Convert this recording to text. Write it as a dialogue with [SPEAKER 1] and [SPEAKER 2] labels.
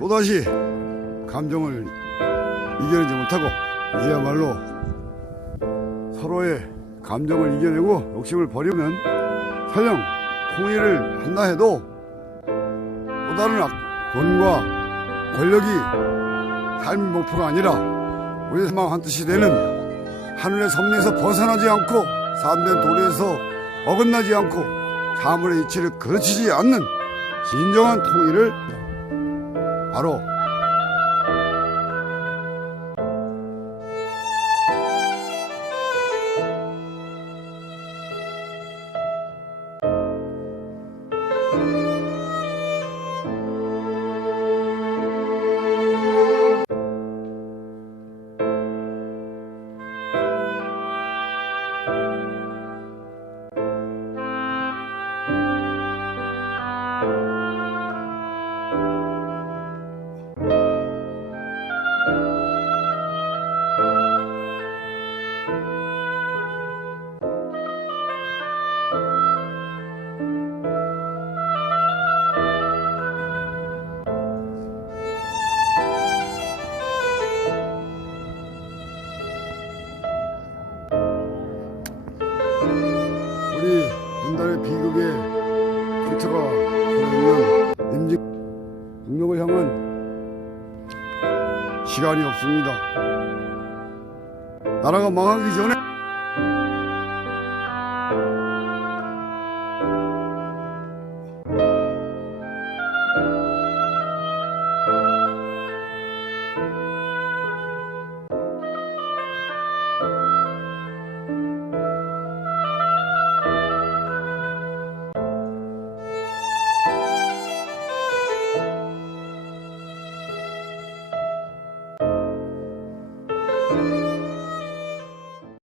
[SPEAKER 1] 또다시 감정을 이겨내지 못하고 이제야말로 서로의 감정을 이겨내고 욕심을 버리면 설령 통일을 한다 해도 또 다른 악- 돈과 권력이 삶의 목표가 아니라 우리 사망 한뜻이 되는 하늘의 섭리에서 벗어나지 않고 삶된 도리에서 어긋나지 않고 사물의 이치를 거치지 않는 진정한 통일을 바로 우리 분단의 비극의 출처가 되는 임직 국력을 향한 시간이 없습니다. 나라가 망하기 전에 Thank you.